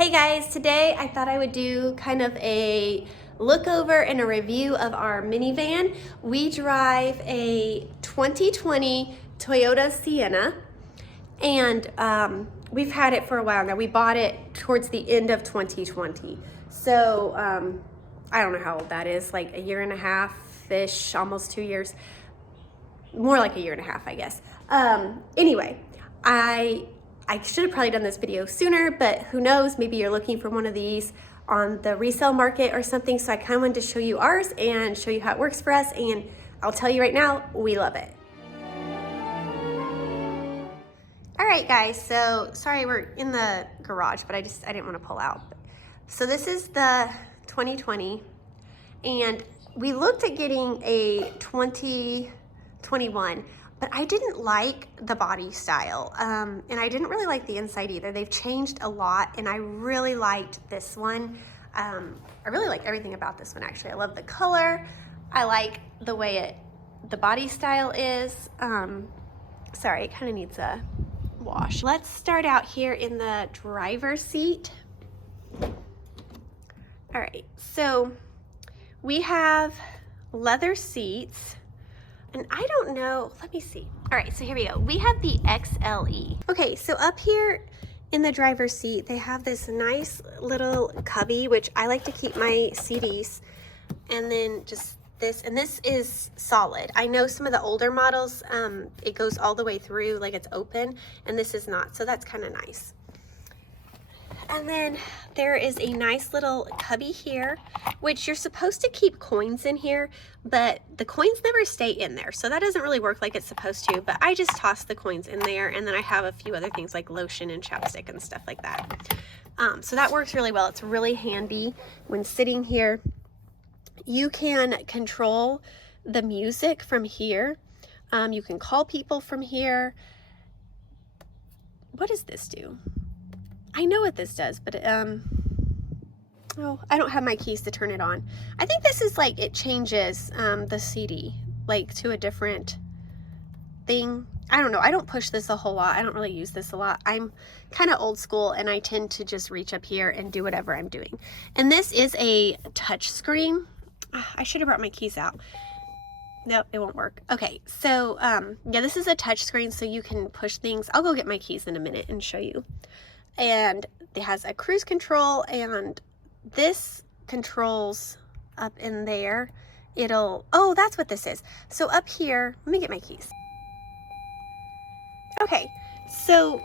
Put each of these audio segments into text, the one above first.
Hey guys, today I thought I would do kind of a look over and a review of our minivan. We drive a 2020 Toyota Sienna and we've had it for a while now. We bought it towards the end of 2020. So I don't know how old that is, like a year and a half-ish, almost 2 years. More like a year and a half, I guess. Anyway, I should have probably done this video sooner, but who knows, maybe you're looking for one of these on the resale market or something. So I kind of wanted to show you ours and show you how it works for us. And I'll tell you right now, we love it. All right, guys, so sorry we're in the garage, but I didn't want to pull out. So this is the 2020, and we looked at getting a 2021, but I didn't like the body style, and I didn't really like the inside either. They've changed a lot, and I really liked this one. I really like everything about this one, actually. I love the color. I like the way the body style is. Sorry, it kind of needs a wash. Let's start out here in the driver's seat. All right, so we have leather seats. And I don't know, let me see. All right, so here we go. We have the XLE. Okay, so up here in the driver's seat, they have this nice little cubby, which I like to keep my CDs. And then just this, and this is solid. I know some of the older models, it goes all the way through, like it's open, and this is not, so that's kind of nice. And then there is a nice little cubby here, which you're supposed to keep coins in here, but the coins never stay in there. So that doesn't really work like it's supposed to, but I just toss the coins in there. And then I have a few other things like lotion and chapstick and stuff like that. So that works really well. It's really handy when sitting here. You can control the music from here. You can call people from here. What does this do? I know what this does, but oh, I don't have my keys to turn it on. I think this is like, it changes the CD like to a different thing. I don't know. I don't push this a whole lot. I don't really use this a lot. I'm kind of old school, and I tend to just reach up here and do whatever I'm doing. And this is a touch screen. I should have brought my keys out. Nope, it won't work. Okay, so yeah, this is a touch screen, so you can push things. I'll go get my keys in a minute and show you. And it has a cruise control, and this controls up in there. Oh, that's what this is. So up here, let me get my keys. Okay, so,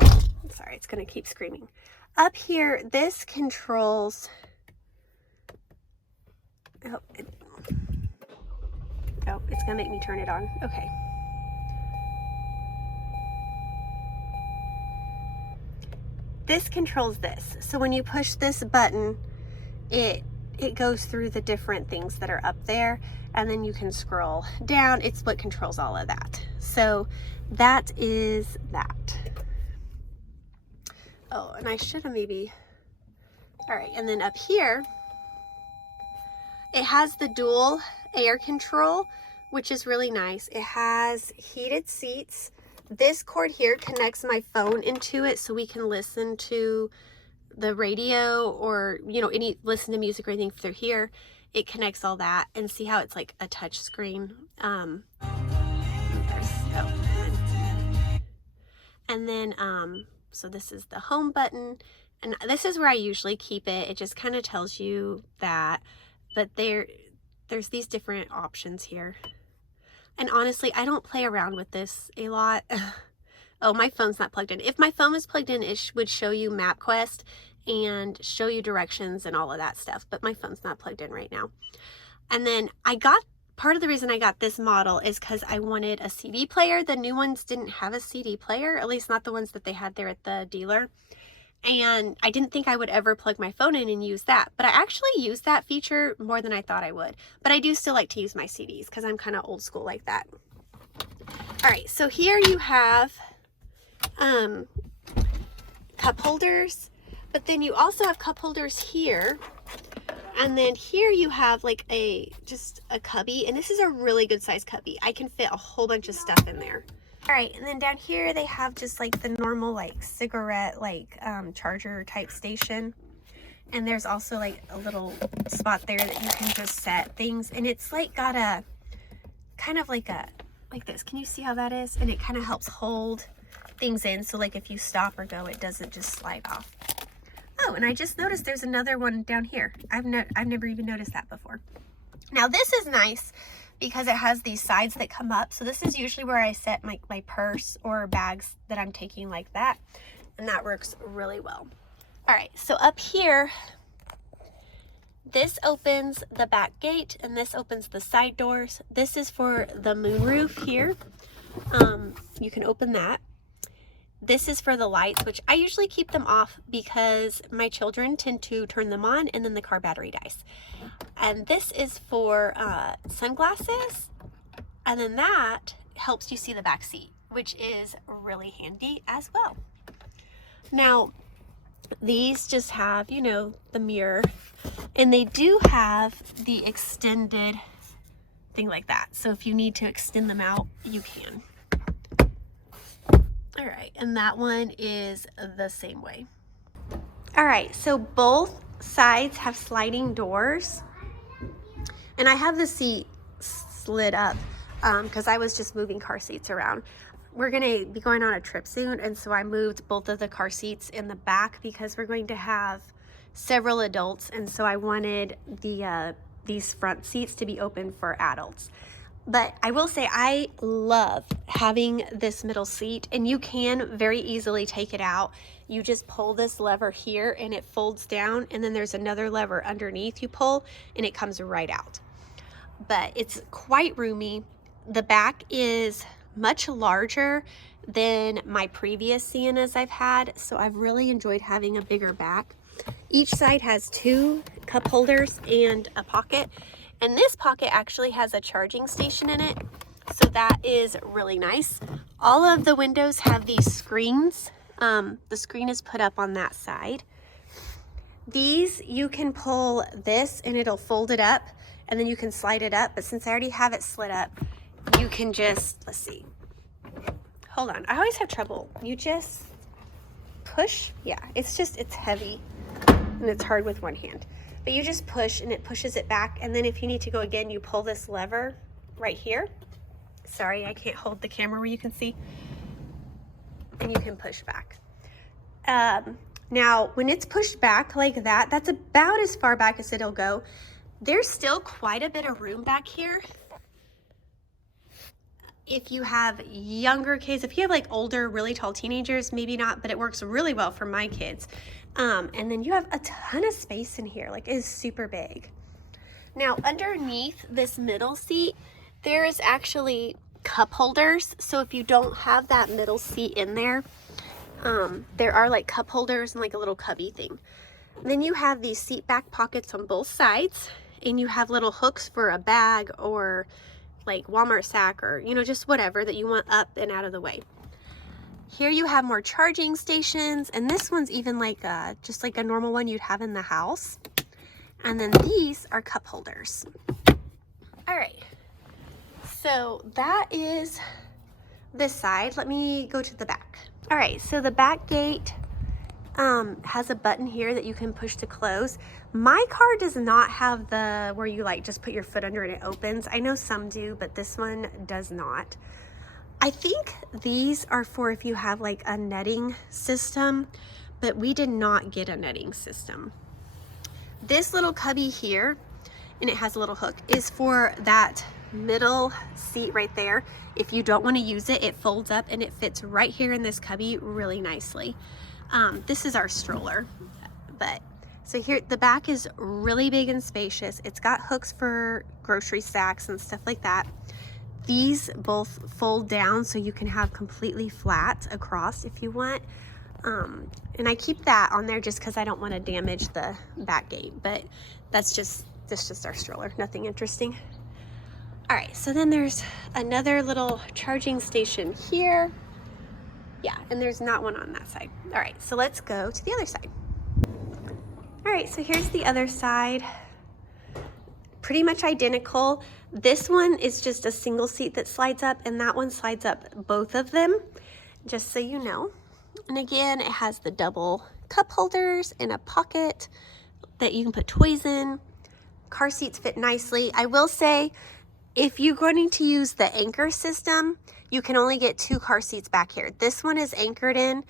I'm sorry, it's gonna keep screaming. Up here, this controls, oh, it's gonna make me turn it on. Okay. This controls this. So when you push this button, it goes through the different things that are up there, and then you can scroll down. It's what controls all of that. So that is that. Oh, and I should have maybe, all right, and then up here, it has the dual air control, which is really nice. It has heated seats. This cord here connects my phone into it, so we can listen to the radio or, you know, listen to music or anything through here. It connects all that, and see how it's like a touch screen. And then so this is the home button, and this is where I usually keep it. It just kind of tells you that, but there's these different options here. And honestly, I don't play around with this a lot. Oh, my phone's not plugged in. If my phone was plugged in, it would show you MapQuest and show you directions and all of that stuff. But my phone's not plugged in right now. And then part of the reason I got this model is because I wanted a CD player. The new ones didn't have a CD player, at least not the ones that they had there at the dealer. And I didn't think I would ever plug my phone in and use that. But I actually use that feature more than I thought I would. But I do still like to use my CDs because I'm kind of old school like that. All right, so here you have cup holders. But then you also have cup holders here. And then here you have like just a cubby. And this is a really good size cubby. I can fit a whole bunch of stuff in there. All right, and then down here they have just like the normal like cigarette like charger type station. And there's also like a little spot there that you can just set things. And it's like got a kind of like this. Can you see how that is? And it kind of helps hold things in. So like if you stop or go, it doesn't just slide off. Oh, and I just noticed there's another one down here. I've never even noticed that before. Now this is nice because it has these sides that come up. So this is usually where I set my purse or bags that I'm taking like that. And that works really well. All right, so up here, this opens the back gate and this opens the side doors. This is for the moonroof here. You can open that. This is for the lights, which I usually keep them off because my children tend to turn them on and then the car battery dies. And this is for sunglasses. And then that helps you see the back seat, which is really handy as well. Now, these just have, you know, the mirror, and they do have the extended thing like that. So if you need to extend them out, you can. All right, and that one is the same way. All right, so both sides have sliding doors, and I have the seat slid up because I was just moving car seats around. We're gonna be going on a trip soon, and so I moved both of the car seats in the back because we're going to have several adults, and so I wanted these front seats to be open for adults. But I will say I love having this middle seat, and you can very easily take it out. You just pull this lever here and it folds down, and then there's another lever underneath you pull and it comes right out. But it's quite roomy. The back is much larger than my previous Siennas I've had, so I've really enjoyed having a bigger back. Each side has 2 cup holders and a pocket, and this pocket actually has a charging station in it, so that is really nice. All of the windows have these screens. The screen is put up on that side. These, you can pull this and it'll fold it up, and then you can slide it up, but since I already have it slid up, you can just, let's see, hold on, I always have trouble. You just push, yeah, it's heavy and it's hard with one hand, but you just push and it pushes it back, and then if you need to go again, you pull this lever right here. Sorry, I can't hold the camera where you can see, and you can push back. Now, when it's pushed back like that, that's about as far back as it'll go. There's still quite a bit of room back here. If you have younger kids, if you have like older, really tall teenagers, maybe not, but it works really well for my kids. And then you have a ton of space in here, like it is super big. Now, underneath this middle seat, there is actually cup holders. So if you don't have that middle seat in there, there are like cup holders and like a little cubby thing. And then you have these seat back pockets on both sides, and you have little hooks for a bag or like Walmart sack, or you know, just whatever that you want up and out of the way. Here you have more charging stations, and this one's even like just like a normal one you'd have in the house. And then these are cup holders. All right, so that is this side. Let me go to the back. All right, so the back gate has a button here that you can push to close. My car does not have the where you like just put your foot under and it opens. I know some do, but this one does not. I think these are for if you have like a netting system, but we did not get a netting system. This little cubby here, and it has a little hook, is for that middle seat right there. If you don't want to use it, it folds up and it fits right here in this cubby really nicely. This is our stroller, but so here the back is really big and spacious. It's got hooks for grocery sacks and stuff like that. These both fold down so you can have completely flat across if you want. And I keep that on there just because I don't want to damage the back gate, but that's just our stroller, nothing interesting. All right, so then there's another little charging station here. Yeah, and there's not one on that side. All right, so let's go to the other side. All right, so here's the other side. pretty much identical. This one is just a single seat that slides up, and that one slides up both of them, just so you know. And again, it has the double cup holders and a pocket that you can put toys in. Car seats fit nicely. I will say, if you're going to use the anchor system, you can only get 2 car seats back here. This one is anchored in,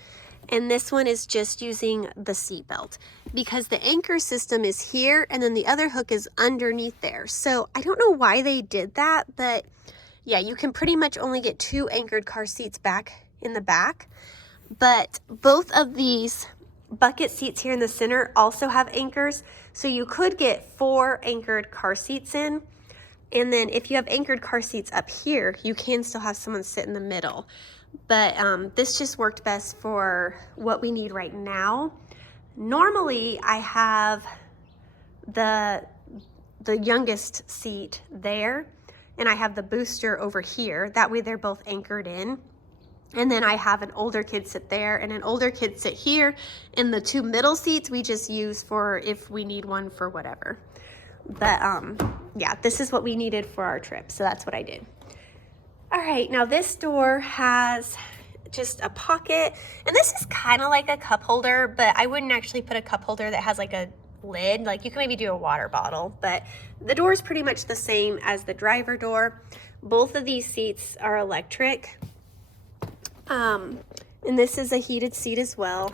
and this one is just using the seat belt, because the anchor system is here and then the other hook is underneath there. So I don't know why they did that, but yeah, you can pretty much only get 2 anchored car seats back in the back. But both of these bucket seats here in the center also have anchors, so you could get 4 anchored car seats in. And then if you have anchored car seats up here, you can still have someone sit in the middle. But this just worked best for what we need right now. Normally, I have the youngest seat there, and I have the booster over here. That way they're both anchored in. And then I have an older kid sit there and an older kid sit here. And the 2 middle seats we just use for if we need one for whatever. But yeah, this is what we needed for our trip, so that's what I did. All right, now this door has just a pocket, and this is kind of like a cup holder, but I wouldn't actually put a cup holder that has like a lid. Like, you can maybe do a water bottle, but the door is pretty much the same as the driver door. Both of these seats are electric, and this is a heated seat as well.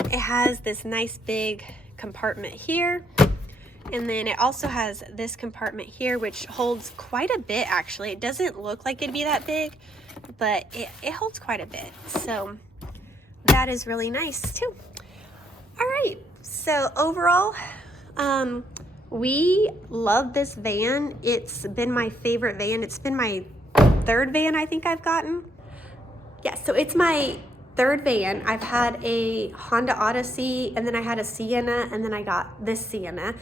It has this nice big compartment here. And then it also has this compartment here, which holds quite a bit, actually. It doesn't look like it'd be that big, but it holds quite a bit. So that is really nice too. All right, so overall, we love this van. It's been my favorite van. It's been my 3rd van I think I've gotten. Yeah, so it's my 3rd van. I've had a Honda Odyssey, and then I had a Sienna, and then I got this Sienna.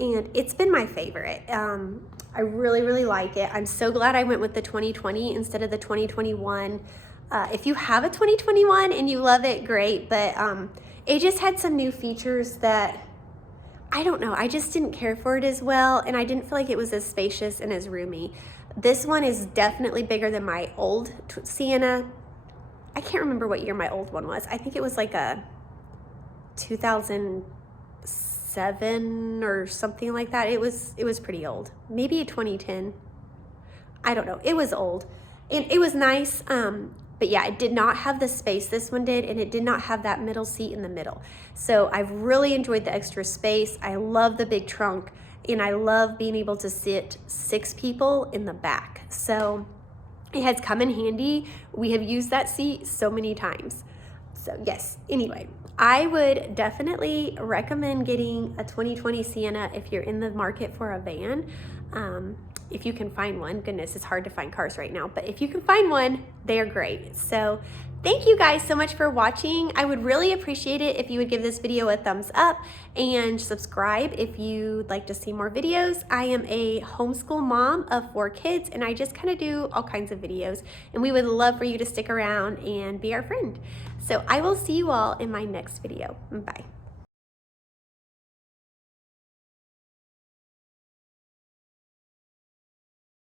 And it's been my favorite. I really, really like it. I'm so glad I went with the 2020 instead of the 2021. If you have a 2021 and you love it, great. But it just had some new features that, I don't know, I just didn't care for it as well. And I didn't feel like it was as spacious and as roomy. This one is definitely bigger than my old Sienna. I can't remember what year my old one was. I think it was like a 2007 or something like that. It was pretty old. Maybe a 2010. I don't know. It was old. And it was nice. But yeah, it did not have the space this one did, and it did not have that middle seat in the middle. So I've really enjoyed the extra space. I love the big trunk, and I love being able to sit 6 people in the back. So it has come in handy. We have used that seat so many times. So yes, anyway, I would definitely recommend getting a 2020 Sienna if you're in the market for a van. If you can find one. Goodness, it's hard to find cars right now, but if you can find one, they are great. So thank you guys so much for watching. I would really appreciate it if you would give this video a thumbs up and subscribe if you'd like to see more videos. I am a homeschool mom of 4 kids, and I just kind of do all kinds of videos, and we would love for you to stick around and be our friend. So I will see you all in my next video. Bye.